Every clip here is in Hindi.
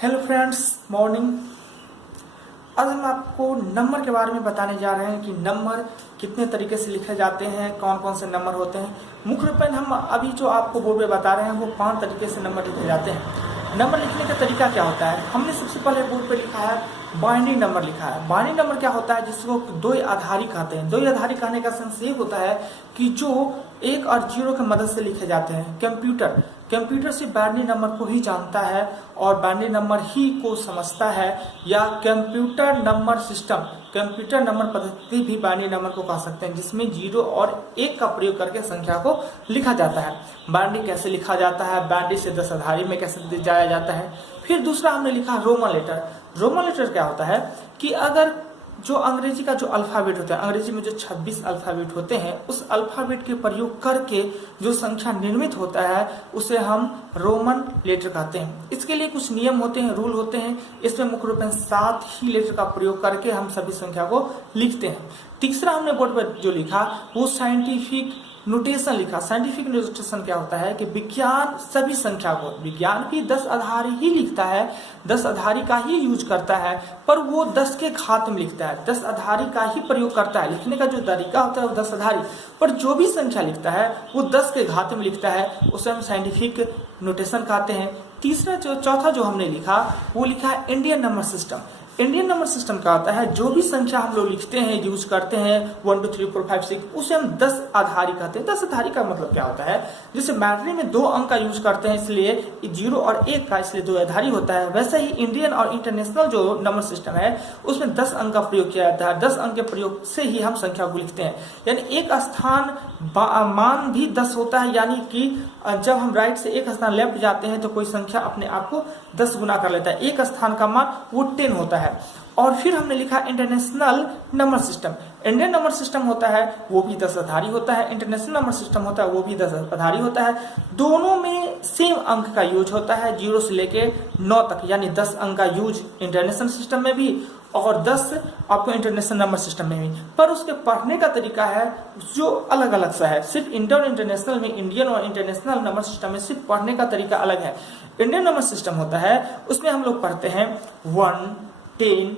Hello friends, morning. आज हम आपको नंबर के बारे में बताने जा रहे हैं कि नंबर कितने तरीके से लिखे जाते हैं, कौन कौन से नंबर होते हैं। मुख्य रूप में हम अभी जो आपको बोर्ड पे बता रहे हैं वो 5 तरीके से नंबर लिखे जाते हैं। नंबर लिखने का तरीका क्या होता है? हमने सबसे पहले बोर्ड पे लिखा है बाइनरी नंबर लिखा है। बाइनरी नंबर क्या होता है? जिसको दो आधारी कहते हैं। दो आधारी कहने का सेंस ये होता है कि जो 1 और 0 की मदद से लिखे जाते हैं। कंप्यूटर से बाइनरी नंबर को ही जानता है और बाइनरी नंबर ही को समझता है, या computer number system, computer number पद्धति भी बाइनरी नंबर को कह सकते हैं, जिसमें 0 और 1 का प्रयोग करके संख्या को लिखा जाता है। बाइनरी कैसे लिखा जाता है, बाइनरी से 10 आधारी में कैसे जाया जाता है। फिर दूसरा हमने लिखा रोमन लेटर। रोमन लेटर क्या होता है कि अगर जो अंग्रेजी का जो अल्फाबेट होता है, अंग्रेजी में जो 26 अल्फाबेट होते हैं, उस अल्फाबेट के प्रयोग करके जो संख्या निर्मित होता है उसे हम रोमन लेटर कहते हैं। इसके लिए कुछ नियम होते हैं, रूल होते हैं। इसमें मुख्य रूप में 7 ही लेटर का प्रयोग करके हम सभी संख्या को लिखते हैं। तीसरा हमने बोर्ड पर जो लिखा वो साइंटिफिक नोटेशन लिखा। साइंटिफिक नोटेशन क्या होता है कि विज्ञान सभी संख्या को, विज्ञान भी 10 आधारी ही लिखता है, 10 आधारी का ही यूज करता है, पर वो 10 के घात में लिखता है, 10 आधारी का ही प्रयोग करता है। लिखने का जो तरीका होता है वो 10 आधारी, पर जो भी संख्या लिखता है वो 10 के घात में लिखता है, उसे हम साइंटिफिक नोटेशन कहते हैं। चौथा जो हमने लिखा वो लिखा है Indian number system. Indian number system क्या होता है? जो भी संख्या हम लोग लिखते हैं, यूज करते हैं 1 2 3 4 5 6, उसे हम 10 आधारी कहते हैं। 10 आधारी का मतलब क्या होता है? जैसे मैट्री में 2 अंक का यूज करते हैं, इसलिए 0 और 1 का, इसलिए 2 आधारी होता है। वैसे ही इंडियन और इंटरनेशनल जो नंबर सिस्टम है उसमें 10 अंक का प्रयोग किया जाता है। 10 अंक के प्रयोग से ही हम संख्या को लिखते हैं। यानी एक स्थान मान भी 10 होता है, यानी कि जब हम राइट से एक स्थान लेफ्ट जाते हैं तो कोई संख्या अपने आप को 10 गुना कर लेता है। एक स्थान का मान वो 10 होता है। और फिर हमने लिखा international number system. Indian number system होता है वो भी 10 आधारी होता है, इंटरनेशनल नंबर सिस्टम होता है वो भी 10 आधारी होता है। दोनों में सेम अंक का यूज होता है, 0 से लेके 9 तक, यानी 10 अंक का यूज इंटरनेशनल सिस्टम में भी और 10 आपको इंटरनेशनल नंबर सिस्टम में भी। पर उसके पढ़ने का तरीका है जो अलग अलग सा है। सिर्फ इंटर इंटरनेशनल में, इंडियन और इंटरनेशनल नंबर सिस्टम में सिर्फ पढ़ने का तरीका अलग है। इंडियन नंबर सिस्टम होता है उसमें हम लोग पढ़ते हैं 1 10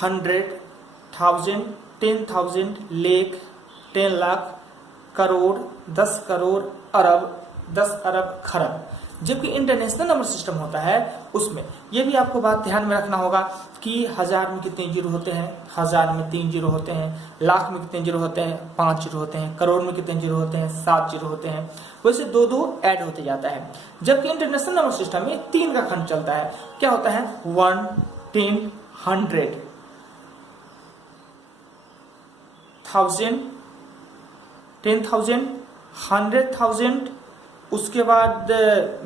100 1000 10,000 लाख 10 लाख करोड़ 10 करोड़ अरब 10 अरब खरब। जबकि इंटरनेशनल नंबर सिस्टम होता है उसमें ये भी आपको बात ध्यान में रखना होगा कि 1000 में कितने जीरो होते हैं, 1000 में 3 जीरो होते हैं, लाख में कितने जीरो होते हैं, 5 जीरो होते हैं, करोड़ में कितने जीरो होते हैं, 7 जीरो होते हैं। वैसे 2-2 ऐड होते जाता है। जबकि इंटरनेशनल नंबर सिस्टम में 3 का खंड चलता है। क्या होता है? 1 10 100 1000 10,000 100,000, उसके बाद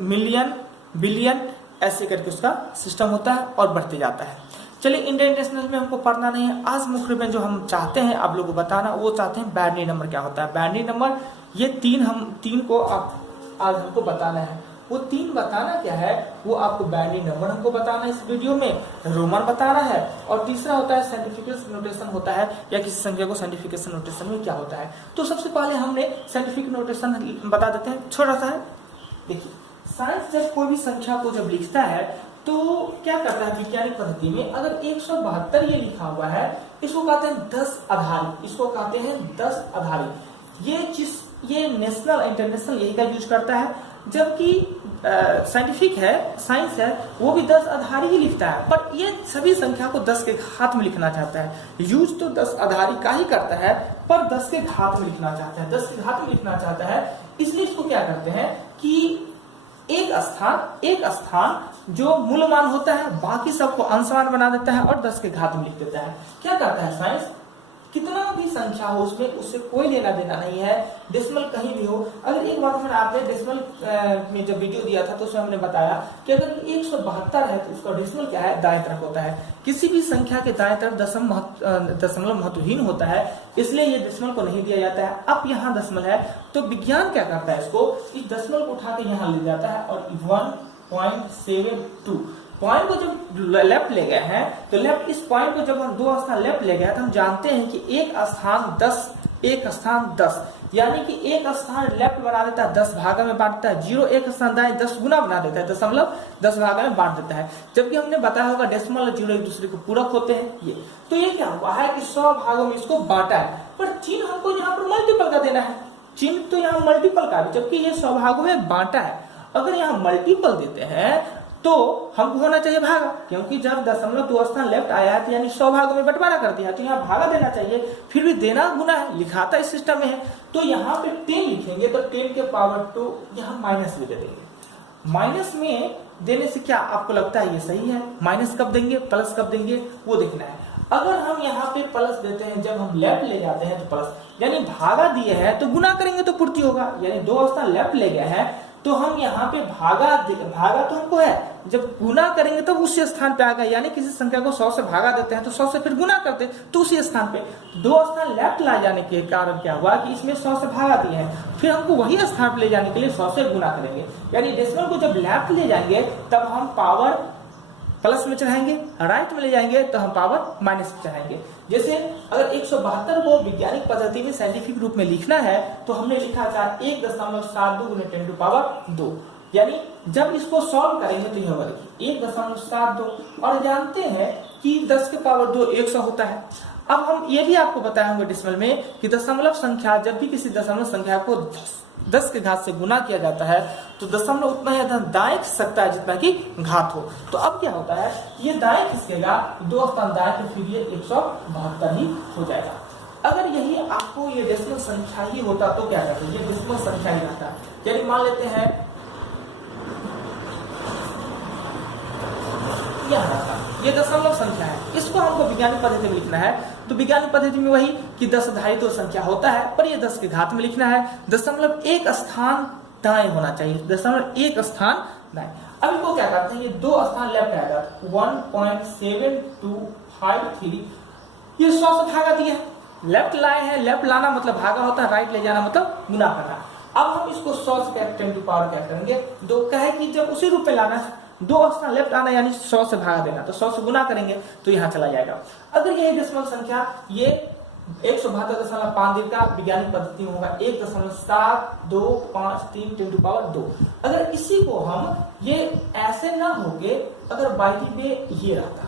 मिलियन बिलियन, ऐसे करके उसका सिस्टम होता है और बढ़ते जाता है। चलिए, इंटरनेशनल में हमको पढ़ना नहीं है। आज मुख्य में जो हम चाहते हैं आप लोगों को बताना, वो चाहते हैं बाइनरी नंबर क्या होता है। बाइनरी नंबर ये 3 को आज हमको बताना है। वो 3 बताना क्या है, वो आपको बाइनरी नंबर हमको बताना है इस वीडियो में, रोमन बताना है, और तीसरा होता है साइंटिफिक नोटेशन होता है, या किसी संख्या को साइंटिफिकेशन नोटेशन में क्या होता है। तो सबसे पहले हमने साइंटिफिक नोटेशन बता देते हैं, छोटा सा है। देखिए, साइंस जब कोई भी संख्या को जब लिखता है तो क्या करता है वैज्ञानिक पद्धति में, अगर 172 ये लिखा हुआ है, इसको कहते हैं 10 आधारी, इसको कहते हैं 10 आधारी। ये नेशनल इंटरनेशनल यही का यूज करता है। जबकि साइंटिफिक है, साइंस है, वो भी 10 आधारी ही लिखता है, पर ये सभी संख्या को 10 के घात में लिखना चाहता है। यूज तो 10 आधारी का ही करता है, पर 10 के घात में लिखना चाहता है, 10 के घात में लिखना चाहता है। इसलिए इसको क्या करते हैं कि एक स्थान जो मूल मान होता है बाकी सबको अंशमान बना देता है और 10 के घात में लिख देता है। क्या करता है साइंस? कितना भी संख्या हो उसमें उससे कोई लेना देना नहीं है, डेसिमल कहीं भी हो। अगर एक बार मैंने आपने डेसिमल में जब वीडियो दिया था तो उसमें हमने बताया कि अगर 172 है तो उसका डेसिमल क्या है, दाएं तरफ होता है। किसी भी संख्या के दाएं तरफ दशमलव महत्वहीन होता है, इसलिए ये डेसिमल को नहीं दिया जाता है। अब यहाँ दशमलव है तो विज्ञान क्या करता है, इसको इस दशमलव को उठा के यहाँ ले जाता है और 1.72 पॉइंट को जब लेफ्ट ले गए हैं तो लेफ्ट, इस पॉइंट को जब हम 2 स्थान लेफ्ट ले गए तो हम जानते हैं कि एक स्थान 10, यानी कि एक स्थान लेफ्ट बना देता है 10 भागा में बांटता है, 0 एक स्थान दाएं 10 गुना बना देता है, दशमलव 10 भागा में बांट देता है। जबकि हमने बताया होगा डेसिमल और 0 एक दूसरे को पूरक होते हैं। ये तो ये क्या हुआ है कि 100 भागों में इसको बांटा है, पर चिन्ह हमको यहाँ पर मल्टीपल का देना है, चिन्ह तो यहाँ मल्टीपल का है, जबकि ये 100 भागों में बांटा है। अगर यहाँ मल्टीपल देते हैं तो हमको होना चाहिए भागा, क्योंकि जब 0.2 स्थान लेफ्ट आया है तो यानी 100 भागों में बंटवारा कर दिया, तो यहाँ भागा देना चाहिए, फिर भी देना गुना है, लिखाता इस सिस्टम में है। तो यहाँ पे 10 लिखेंगे तो 10 के पावर 2 यहाँ माइनस भी दे देंगे। माइनस में देने से क्या आपको लगता है ये सही है? माइनस कब देंगे, प्लस कब देंगे, वो देखना है। अगर हम यहाँ पे प्लस देते हैं, जब हम लेफ्ट ले जाते हैं तो प्लस, यानी भागा दिए हैं तो गुना करेंगे तो पूर्ति होगा, यानी 2 स्थान लेफ्ट ले गए हैं तो हम यहाँ पे भागा तो हमको है, जब गुना करेंगे तब तो उसी स्थान पे आ गए, यानी किसी संख्या को 100 से भागा देते हैं तो 100 से फिर गुना करते तो उसी स्थान पे 2 स्थान लेफ्ट ला जाने के कारण क्या हुआ कि इसमें 100 से भागा दिए हैं, फिर हमको वही स्थान पे ले जाने के लिए 100 से गुना करेंगे, यानी डेसिमल को जब लेफ्ट ले जाएंगे तब हम पावर प्लस में चढ़ाएंगे, राइट में ले जाएंगे तो हम पावर माइनस में चढ़ाएंगे। जैसे अगर 172 को वैज्ञानिक पद्धति में साइंटिफिक रूप में लिखना है तो हमने लिखा था 1.72 गुने 10 टू पावर 2, यानी जब इसको सॉल्व करेंगे तो यह होगा 1.72, और जानते हैं कि 10 के पावर 2 100 होता है। अब हम ये भी आपको बताए होंगे डेसिमल में कि दशमलव संख्या, जब भी किसी दशमलव संख्या को 10 के घात से गुना किया जाता है तो दशमलव उतना ही दाएं खिसक सकता है जितना कि घात हो। तो अब क्या होता है, ये दाएं खिसकेगा 2 स्थान दाएं तो फिर ये 172 ही हो जाएगा। अगर यही आपको ये डेसिमल संख्या ही होता तो क्या करते, ये डेसिमल संख्या ही रहता, यानी मान लेते हैं ये दशमलव संख्या है, इसको हमको वैज्ञानिक पद्धति में लिखना है, तो वैज्ञानिक पद्धति में वही कि 10 आधारी तो संख्या होता है, पर ये 10 के घात में लिखना है, दशमलव 1 स्थान दाएं होना चाहिए, दशमलव 1 स्थान दाएं। अब इनको क्या करते हैं, ये 2 स्थान लेफ्ट आएगा 1.7253, ये 100 से भागा दिया है, लेफ्ट लाए हैं, लेफ्ट लाना मतलब भागा होता है, राइट ले जाना मतलब गुना करना। अब हम इसको 100 से 10 टू पावर क्या करेंगे, 2 कहे कि जब उसी रूप में लाना है 2 स्थान लेफ्ट आना यानी 100 से भागा देना, तो 100 से गुना करेंगे तो यहाँ चला जाएगा। अगर यही डेसिमल संख्या ये 172.5 का वैज्ञानिक पद्धति में होगा 1.7253 10 टू पावर 2। अगर इसी को हम ये ऐसे ना होके अगर बाई में ये रहता,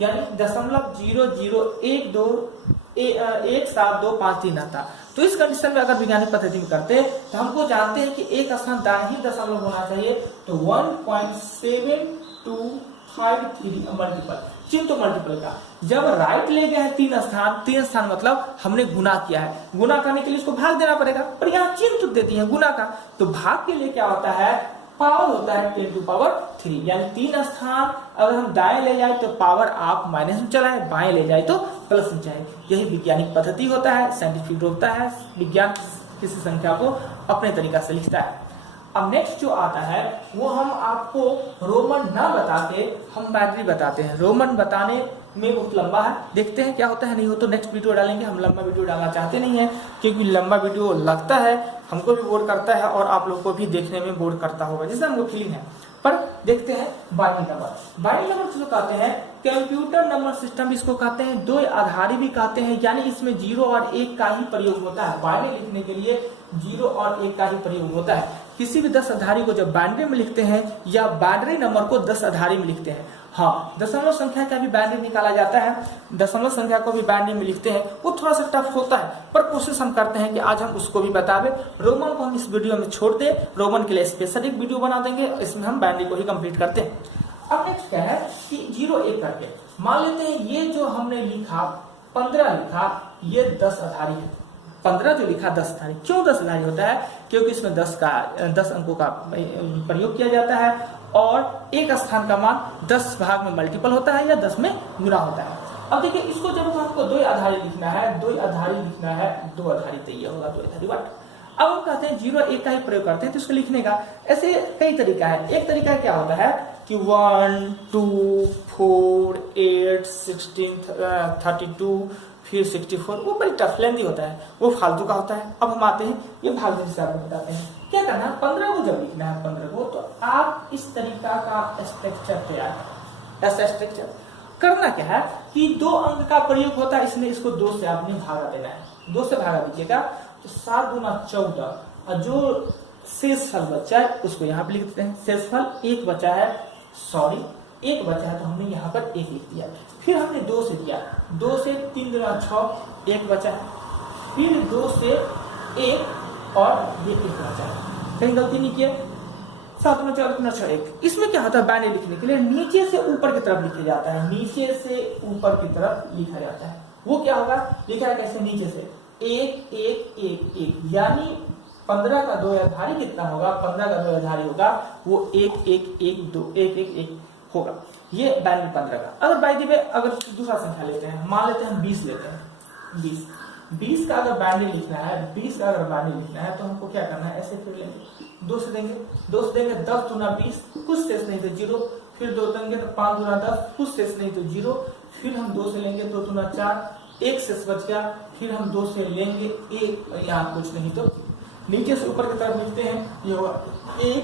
यानी 0.00121725 आता, तो इस कंडीशन में अगर वैज्ञानिक पद्धति में करते तो हमको जानते हैं कि एक स्थान दाएं ही दशमलव होना चाहिए, तो 1.7253 मल्टीपल, चिन्ह तो मल्टीपल का। जब राइट ले गए हैं 3 स्थान मतलब हमने गुना किया है, गुना करने के लिए इसको भाग देना पड़ेगा, पर यहाँ चिन्ह तो देती है गुना का, तो भाग के लिए क्या होता है, पावर होता है 10 टू पावर 3, यानी 3 स्थान अगर हम दाएं ले जाए तो पावर आप माइनस में चलाए, बाएं ले जाए तो प्लस में जाए। यही वैज्ञानिक पद्धति होता है, साइंटिफिक होता है, विज्ञान किसी संख्या को अपने तरीका से लिखता है। अब नेक्स्ट जो आता है वो हम आपको रोमन ना बता के हम बाइनरी बताते हैं। रोमन बताने में बहुत लंबा है, देखते हैं क्या होता है, नहीं हो तो नेक्स्ट वीडियो डालेंगे। हम लंबा वीडियो डालना चाहते नहीं है क्योंकि लंबा वीडियो लगता है, हमको भी बोर करता है और आप लोग को भी देखने में बोर करता होगा, जैसे हमको फीलिंग है। पर देखते हैं बाइनरी नंबर। बाइनरी नंबर किसको कहते हैं, कंप्यूटर नंबर सिस्टम इसको कहते हैं, 2 आधारी भी कहते हैं, यानी इसमें 0 और 1 का ही प्रयोग होता है। बाइनरी लिखने के लिए 0 और 1 का ही प्रयोग होता है। किसी भी 10 आधारी को जब बाइनरी में लिखते हैं या बाइनरी नंबर को 10 आधारी में लिखते हैं, हाँ दशमलव संख्या का भी बाइनरी निकाला जाता है, दशमलव संख्या को भी बाइनरी में लिखते हैं, वो थोड़ा सा टफ होता है, पर कोशिश हम करते हैं कि आज हम उसको भी बतावे। रोमन को हम इस वीडियो में छोड़ दे, रोमन के लिए स्पेशल एक वीडियो बना देंगे, इसमें हम बाइनरी को ही कंप्लीट करते हैं। अब नेक्स्ट क्या है कि 0 1 करके मान लेते हैं ये जो हमने लिखा 15 लिखा, ये 10 आधारी है। 15 जो लिखा 10 आधारी, क्यों 10 आधारी होता है, क्योंकि इसमें 10 अंकों का प्रयोग किया जाता है और एक स्थान का मान 10 भाग में मल्टीपल होता है या 10 में गुना होता है। अब देखिए इसको जब हमको 2 आधारी लिखना है, 2 आधारी लिखना है, 2 आधारी तो ये होगा 2 आधारी बट अब हम कहते हैं 0 1 का ही प्रयोग करते हैं, तो इसको लिखने का ऐसे कई तरीका है। एक तरीका क्या होता है कि 1 2 4 8 16 32 फिर 64, वो बड़ी टफ लेंदी होता है, वो फालतू का होता है। अब हम आते हैं ये भाग जैसे आपको बताते हैं क्या करना है। 15 को जब लिखना है 15 को, तो आप इस तरीका का स्ट्रक्चर तैयार करें। ऐसा स्ट्रक्चर करना क्या है कि 2 अंक का प्रयोग होता है, इसलिए इसको 2 से आपने भागा देना है, 2 से भागा दीजिएगा तो 7 दूना 14 और जो शेषफल बचा है उसको यहाँ पे लिख देते हैं। शेषफल एक बचा है, सॉरी एक बचा है तो हमने यहाँ पर एक लिख दिया। फिर हमने 2 से दिया, 2 से 3 दूना 6 एक बचा है, फिर 2 से 1 और ये 1 बचा है, कहीं गलती नहीं किया। 7 में 4 गुना 6 1। इसमें क्या होता है, बाइनरी लिखने के लिए नीचे से ऊपर की तरफ लिखा जाता है, नीचे से ऊपर की तरफ लिखा जाता है। वो क्या होगा, लिखा है कैसे, नीचे से 1 1 1 1, यानी 15 का 2 आधारी कितना होगा, 15 का 2 आधारी होगा वो 1 1 1 2 1 1 1 होगा। ये बाइनरी 15 का। अगर बाय द वे अगर दूसरा संख्या लेते हैं, मान लेते हैं 20 लेते हैं, 20 का अगर बाइनरी लिखना है, 20 का अगर बाइनरी लिखना है तो हमको क्या करना है, ऐसे फिर लेंगे 2 से देंगे, 10 दूना 20, कुछ शेष नहीं तो 0, फिर 2 देंगे तो 5 दूना 10, कुछ शेष नहीं तो 0, फिर हम 2 से लेंगे 2 दूना 4, 1 शेष बच गया, फिर हम 2 से लेंगे 1, यहाँ कुछ नहीं तो नीचे से ऊपर की तरफ लिखते हैं, ये होगा 1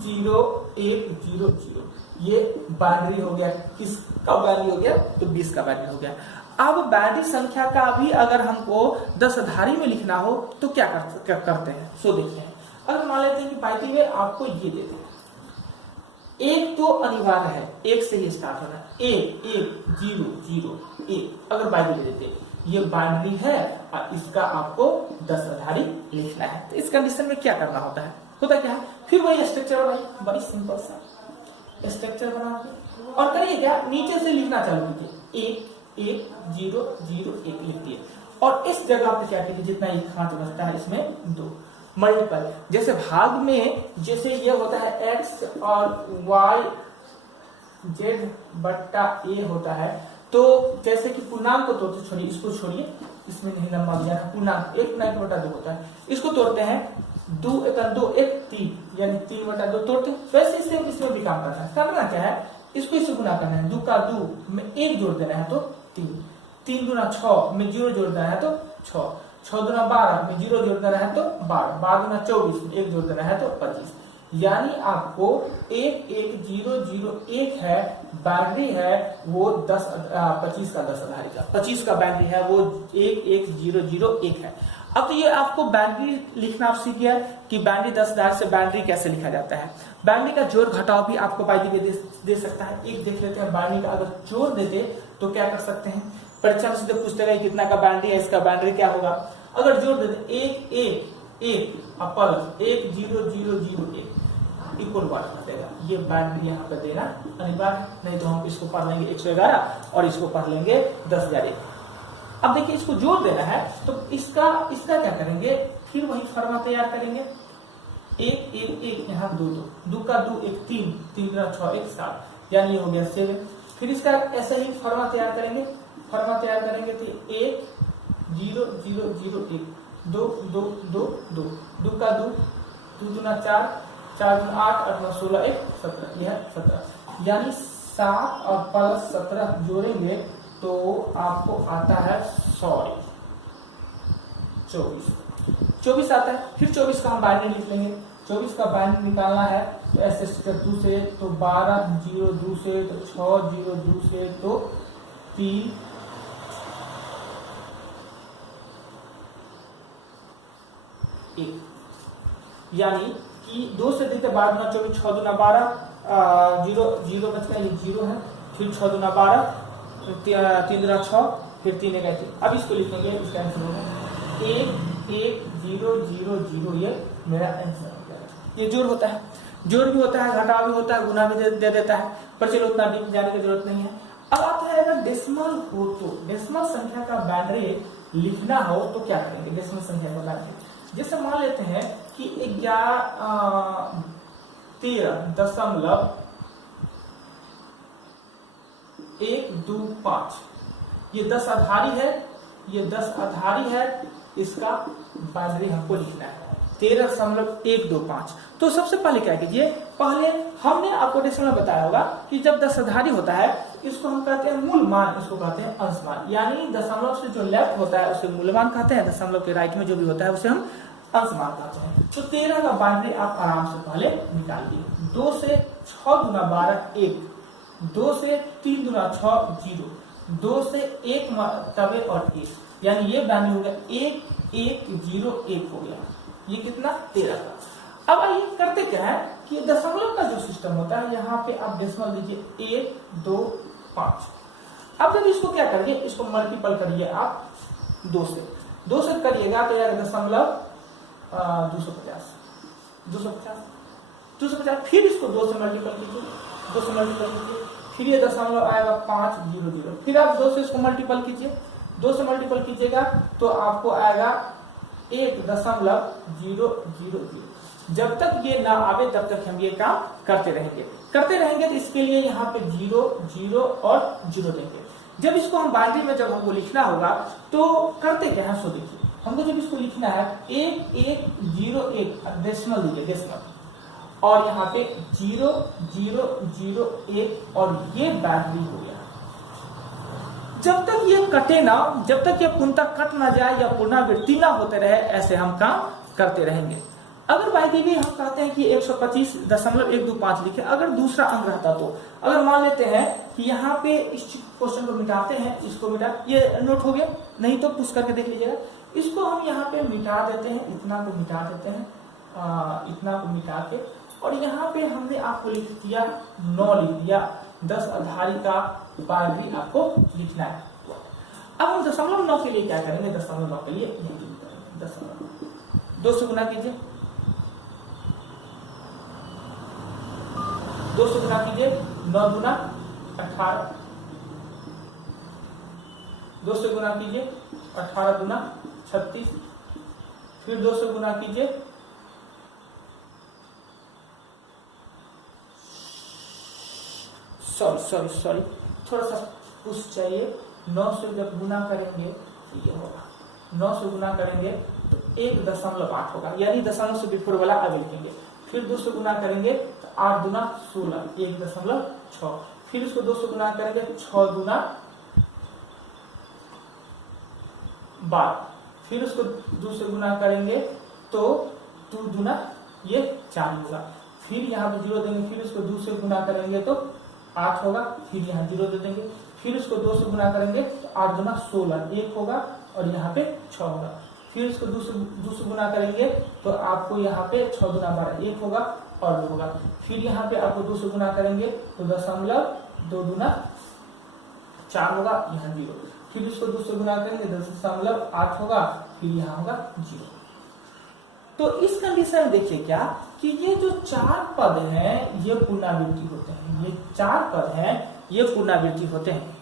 0 1 0 0। ये बाइनरी हो गया, किसका बाइनरी हो गया, तो 20 का बाइनरी हो गया। अब बाइनरी संख्या का भी अगर हमको 10 आधारी में लिखना हो तो क्या करते हैं, सो देखते हैं। अगर मान लेते हैं कि बाय द वे आपको ये देते हैं, एक तो अनिवार्य है, एक से ही स्टार्ट होना है, 1 1 0 0 1, अगर बाय द वे देते हैं ये बाइनरी है और इसका आपको 10 आधारी लिखना है, तो इस कंडीशन में क्या करना होता है, क्या है, फिर वही स्ट्रक्चर बनाइए, बड़ी सिंपल सा स्ट्रक्चर बनाइए और करिए क्या, नीचे से लिखना चालू कीजिए, 1 1 0 0 1 लिख दिए और इस जगह पे क्या कीजिए, जितना एक हाथ बचता है इसमें 2 मल्टीपल, जैसे भाग में जैसे ये होता है x और y z बट्टा a होता है, तो जैसे कि पूर्णांक को तोड़ते, छोड़िए इसको छोड़िए, इसमें नहीं लंबा दिया है, पूर्णांक 1 बटा 2 होता है, इसको तोड़ते हैं 2 1 2 1 3, यानी 3 बटा 2 तोड़ते, वैसे सेम इसमें भी काम करना है। करना क्या है, इसको इससे गुना करना है, 2 का 2 में 1 जोड़ देना है तो 3, 3 दूना 6 में 0 जोड़ देना है तो 6, 6 दूना 12 में 0 जोड़ देना है तो 12, 12 दूना 24 में 1 जोड़ देना है तो 25, यानी आपको 1 1 0 0 1 है बाइनरी है, वो 25 का 10 आधारी का 25 का बाइनरी है, वो 1 1 0 0 1 है। अब तो ये आपको बाइनरी लिखना आप सीख गया कि बाइनरी 10 आधार से बाइनरी कैसे लिखा जाता है। बाइनरी का जोड़ घटाव भी आपको बाय द वे दे सकता है। एक देख लेते हैं, बाइनरी का अगर जोड़ देते तो क्या कर सकते हैं, परीक्षा में सीधे पूछते हैं कितना का बाइनरी है, इसका बाइनरी क्या होगा। अगर जोड़ देते 1 1 1 प्लस 1 0 0 0 1 इक्वल वाट देगा, ये बाइनरी यहाँ पे देना अनिवार्य, नहीं तो हम इसको पढ़ लेंगे 111 और इसको पढ़ लेंगे 10,001। अब देखिए इसको जोड़ देना है तो इसका क्या करेंगे, फिर वही फॉर्मा तैयार करेंगे, 1 1 1 यहाँ 2 2 2 का 2 1 3 3 6 1 7, यानी ये हो गया 7। फिर इसका ऐसा ही फॉर्मा तैयार करेंगे, तो 1 0 0 0 1 2 2 2 2 2 का 2 2 दूना 4 4 दूना 8 8 9 16 1 17, यह 17, यानी 7 और प्लस 17 जोड़ेंगे तो आपको आता है 24 आता है। फिर 24 का हम बाइनरी लिख लेंगे, 24 का बाइनरी निकालना है तो ऐसे 2 से तो 12 0 2 से तो 6 0 2 से तो 3 1, यानी कि 2 से देते 12 दूना 24 6 दूना 12 0 0 बच गया, ये 0 है, फिर 6 दूना 12 3 दूना 6 फिर 3 1 3। अब इसको लिखेंगे, इसका आंसर होगा 1 1 0 0 0, ये मेरा आंसर हो गया। ये जोड़ होता है, जोड़ भी होता है, घटाव भी होता है, गुना भी दे देता है, पर चलो उतना डीप जाने की जरूरत नहीं है। अब आता है अगर डेसिमल हो तो डेसिमल संख्या का बाइनरी लिखना हो तो क्या करेंगे, डेसिमल संख्या का बाइनरी जैसे मान लेते हैं कि 13.125, ये 10 आधारी है, ये 10 आधारी है, इसका बाइनरी हमको लिखना है 13.125। तो सबसे पहले क्या कीजिए, पहले हमने आपको डेसिमल बताया होगा कि जब 10 आधारी होता है इसको हम कहते हैं मूल मान, इसको कहते हैं अंश मान, यानी दशमलव से जो लेफ्ट होता है उसे मूल मान कहते हैं, दशमलव के राइट में जो भी होता है उसे हम अंश मान कहते हैं। तो 13 का बाइनरी आप आराम से पहले निकालिए, 2 से 6 दूना 12 1, 2 से 3 दूना 6 0, 2 से 1 मरतबे और 1, यानी ये वैल्यू हो गया 1101 हो गया। ये कितना 13 का। अब आइए करते क्या है कि दशमलव का जो सिस्टम होता है, यहाँ पे आप डेसिमल दीजिए 1 2 5। अब जब इसको क्या करिए, इसको मल्टीपल करिए आप 2 से करिएगा तो यह दशमलव 250। फिर इसको 2 से मल्टीपल कीजिए, फिर ये दशमलव आएगा 500। फिर आप 2 से इसको मल्टीपल कीजिए, 2 से मल्टीपल कीजिएगा तो आपको आएगा 1.000। जब तक ये ना आवे तब तक हम ये काम करते रहेंगे तो इसके लिए यहाँ पे 0 0 और 0 देंगे। जब इसको हम बाइनरी में जब हमको लिखना होगा तो करते क्या है, सो देखिए हमको जब इसको लिखना है 1101 डेसिमल दीजिए, डेसिमल, और यहाँ पे 0001 और ये बाइनरी हो गया। जब तक ये कटे ना, जब तक ये पूर्णतः कट ना जाए या पुनरावृत्ति ना होते रहे, ऐसे हम काम करते रहेंगे। अगर बाय द वे हम कहते हैं कि 125.125 लिखे, अगर दूसरा अंक रहता तो, अगर मान लेते हैं कि यहाँ पे इस क्वेश्चन को मिटाते हैं, इसको मिटा, ये नोट हो गया, नहीं तो पुश करके देख लीजिएगा। इसको हम यहाँ पे मिटा देते हैं, इतना को मिटा देते हैं, इतना को मिटा के, और यहाँ पे हमने आपको लिख दिया 9 लिख दिया, 10 आधारी का बाइनरी आपको लिखना है। अब हम 0.9 के लिए क्या करेंगे, 0.9 के लिए यही करेंगे, 2 से गुना कीजिए, 2 से गुना कीजिए, 9 दूना 18, 2 से गुना कीजिए, 18 दूना 36, फिर 2 से गुना कीजिए, सॉरी थोड़ा सा पुश चाहिए। 9 से जब गुना करेंगे तो ये होगा, 9 से गुना करेंगे तो 1.8 होगा, यानी दशमलव से बिफोर वाला आगे लिखेंगे। फिर 2 से गुना करेंगे तो 8 दूना 16, 1.6। फिर इसको 2 से गुना करेंगे 6 दूना 12। फिर उसको 2 से गुना करेंगे तो 2 दूना ये 4 होगा। फिर यहाँ पे 0 देंगे, फिर इसको 2 से गुना करेंगे तो 8 होगा, फिर यहाँ 0 दे देंगे। फिर इसको 2 से गुना करेंगे तो 8 दूना 16, 1 होगा, और यहाँ पे 6 होगा। फिर इसको 2 से गुना करेंगे तो आपको यहाँ पे 6 दूना 12, 1 होगा और 2 होगा। फिर यहाँ पे आपको 2 से गुना करेंगे तो 2 दूना 4 होगा, यहाँ 0। फिर इसको 2 से गुना करेंगे 10.8 होगा, फिर यहाँ होगा 0। तो इस कंडीशन में देखिए क्या कि ये जो 4 पद हैं ये पुनरावृत्ति होते हैं, ये 4 पद हैं ये पुनरावृत्ति होते हैं।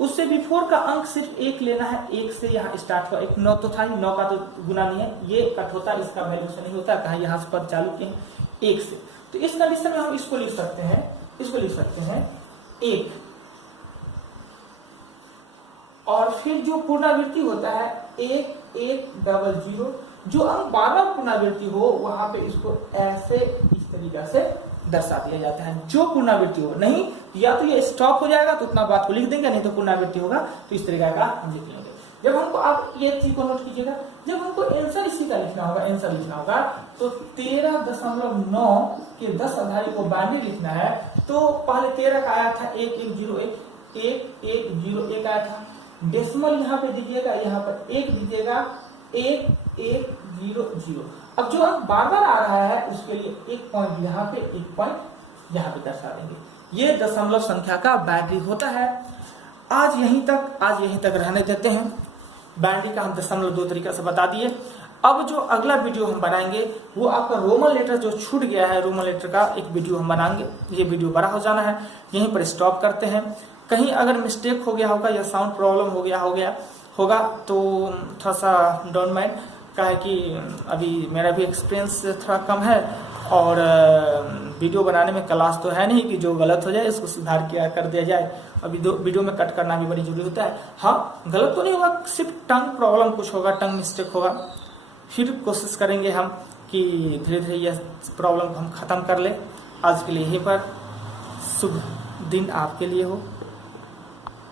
उससे बिफोर का अंक सिर्फ 1 लेना है, 1 से यहाँ स्टार्ट हुआ, एक 9 तो था ही, 9 का तो गुना नहीं है, ये कट होता है, इसका वैल्यू से नहीं होता, कहा यहाँ से पद चालू किए 1 से। तो इस कंडीशन में हम इसको लिख सकते हैं 1, और फिर जो पुनरावृत्ति होता है 1100, जो अंक बार-बार पुनरावृत्ति हो वहां पे इसको ऐसे इस तरीके से दर्शा दिया जाता है, जो पुनरावृत्ति हो। नहीं या तो ये स्टॉप हो जाएगा तो उतना बात को लिख देंगे, नहीं तो पुनरावृत्ति होगा तो इस तरीके का हम लिख लेंगे। जब हमको, आप ये चीज को नोट कीजिएगा, जब हमको आंसर इसी का लिखना होगा तो 13.9 के 10 आधारी को बाइनरी लिखना है। तो पहले 13 का आया था 1101 आया था, डेसिमल यहाँ पे दीजिएगा, यहाँ पर 1 दीजिएगा, 1100। अब जो अंक बार-बार आ रहा है उसके लिए 1 पॉइंट यहाँ पे, 1 पॉइंट यहाँ पे दर्शा देंगे। ये दशमलव संख्या का बाइनरी होता है। आज यहीं तक रहने देते हैं। बाइनरी का हम दशमलव 2 तरीके से बता दिए। अब जो अगला वीडियो हम बनाएंगे वो आपका रोमन लेटर जो छूट गया है, रोमन लेटर का एक वीडियो हम बनाएंगे। ये वीडियो बड़ा हो जाना है, यहीं पर स्टॉप करते हैं। कहीं अगर मिस्टेक हो गया होगा या साउंड प्रॉब्लम हो गया होगा तो थोड़ा सा डोंट माइंड, का है कि अभी मेरा भी एक्सपीरियंस थोड़ा कम है और वीडियो बनाने में क्लास तो है नहीं कि जो गलत हो जाए इसको सुधार कर दिया जाए। अभी वीडियो में कट करना भी बड़ी जरूरी होता है। हाँ, गलत तो नहीं होगा, सिर्फ टंग प्रॉब्लम कुछ होगा, टंग मिस्टेक होगा। फिर कोशिश करेंगे हम कि धीरे धीरे यह प्रॉब्लम को हम खत्म कर ले। आज के लिए यहीं पर शुभ दिन आपके लिए हो।